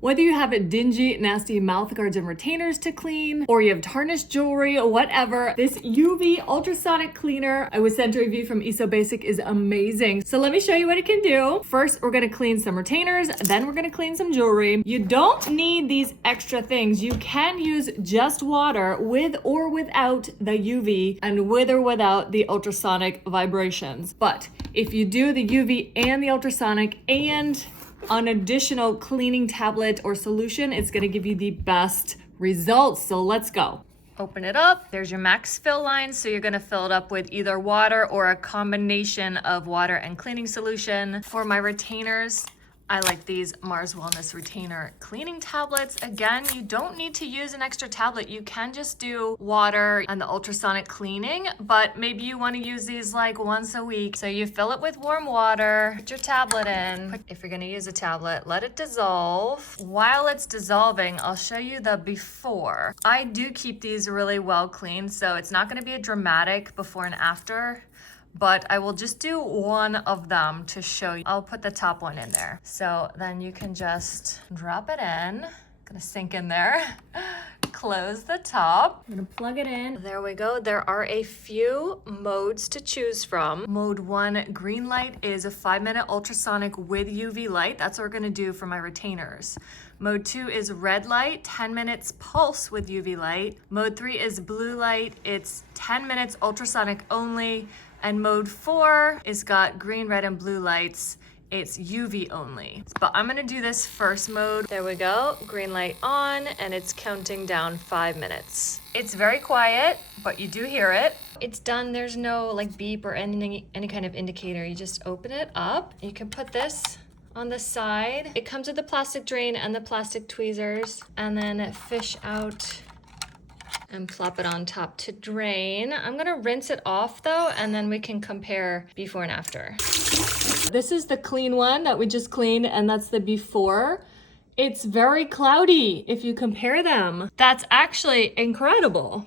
Whether you have dingy, nasty mouth guards and retainers to clean, or you have tarnished jewelry, whatever, this UV ultrasonic cleaner I was sent a review from EcoBasic is amazing. So let me show you what it can do. First, we're gonna clean some retainers, then we're gonna clean some jewelry. You don't need these extra things. You can use just water with or without the UV and with or without the ultrasonic vibrations. But if you do the UV and the ultrasonic and an additional cleaning tablet or solution, it's gonna give you the best results. So let's go. Open it up. There's your max fill line. So you're gonna fill it up with either water or a combination of water and cleaning solution. For my retainers, I like these Mars Wellness Retainer Cleaning Tablets. Again, you don't need to use an extra tablet. You can just do water and the ultrasonic cleaning, but maybe you want to use these like once a week. So you fill it with warm water, put your tablet in. If you're going to use a tablet, let it dissolve. While it's dissolving, I'll show you the before. I do keep these really well cleaned, so it's not going to be a dramatic before and after, but I will just do one of them to show you. I'll put the top one in there. So then you can just drop it in. Gonna sink in there. Close the top. I'm gonna plug it in. There we go. There are a few modes to choose from. Mode 1, green light, is a 5-minute ultrasonic with UV light. That's what we're gonna do for my retainers. Mode 2 is red light, 10 minutes pulse with UV light. Mode 3 is blue light. It's 10 minutes ultrasonic only. And mode 4 is got green, red, and blue lights. It's UV only. But I'm gonna do this first mode. There we go, green light on, and it's counting down 5 minutes. It's very quiet, but you do hear it. It's done, there's no like beep or any kind of indicator. You just open it up. You can put this on the side. It comes with the plastic drain and the plastic tweezers, and then fish out and plop it on top to drain. I'm gonna rinse it off though, and then we can compare before and after. This is the clean one that we just cleaned, and that's the before. It's very cloudy if you compare them. That's actually incredible.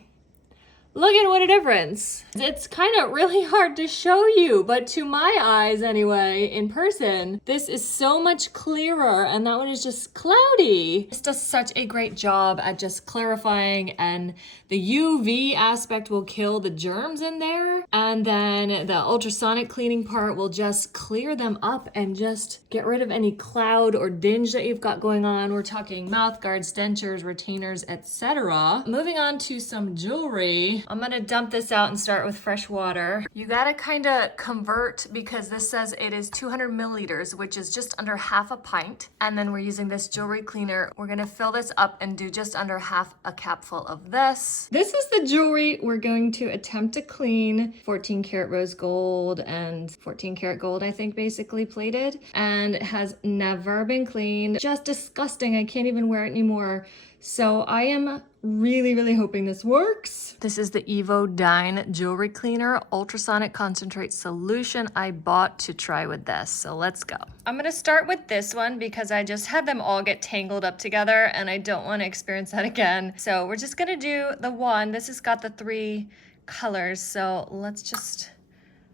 Look at what a difference. It's kind of really hard to show you, but to my eyes anyway, in person, this is so much clearer, and that one is just cloudy. This does such a great job at just clarifying, and the UV aspect will kill the germs in there, and then the ultrasonic cleaning part will just clear them up and just get rid of any cloud or dinge that you've got going on. We're talking mouth guards, dentures, retainers, etc. Moving on to some jewelry. I'm gonna dump this out and start with fresh water. You gotta kind of convert, because this says it is 200 milliliters, which is just under half a pint. And then we're using this jewelry cleaner. We're gonna fill this up and do just under half a capful of this. This is the jewelry we're going to attempt to clean. 14 karat rose gold and 14 karat gold, I think, basically plated. And it has never been cleaned. Just disgusting. I can't even wear it anymore. So I am really hoping this works. This is the EvoDyne Jewelry Cleaner Ultrasonic Concentrate Solution I bought to try with this. So let's go. I'm gonna start with this one because I just had them all get tangled up together and I don't wanna experience that again. So we're just gonna do the one. This has got the 3 colors. So let's just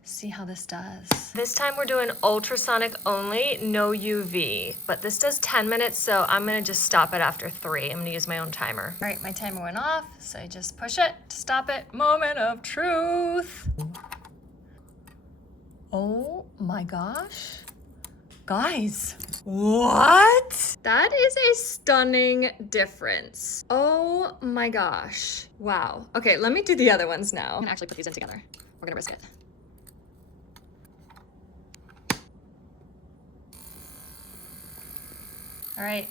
see how this does. This time we're doing ultrasonic only, no UV, but this does 10 minutes, so I'm gonna just stop it after 3. I'm gonna use my own timer. All right, my timer went off, so I just push it to stop it. Moment of truth. Oh my gosh. Guys, what? That is a stunning difference. Oh my gosh. Wow. Okay, let me do the other ones now. I'm gonna actually put these in together. We're gonna risk it. All right,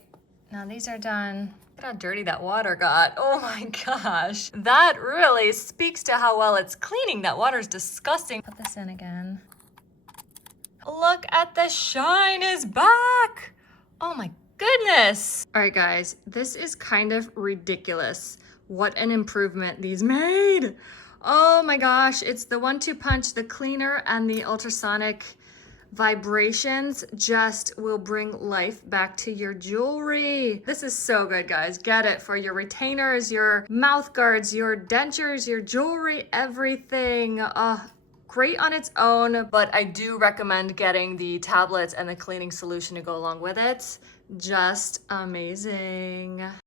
now these are done. Look at how dirty that water got. Oh my gosh. That really speaks to how well it's cleaning. That water is disgusting. Put this in again. Look at the shine is back. Oh my goodness. All right, guys, this is kind of ridiculous. What an improvement these made. Oh my gosh, it's the 1-2 punch, the cleaner and the ultrasonic vibrations just will bring life back to your jewelry. This is so good, guys. Get it for your retainers, your mouth guards, your dentures, your jewelry, everything. Great on its own, but I do recommend getting the tablets and the cleaning solution to go along with it, just amazing.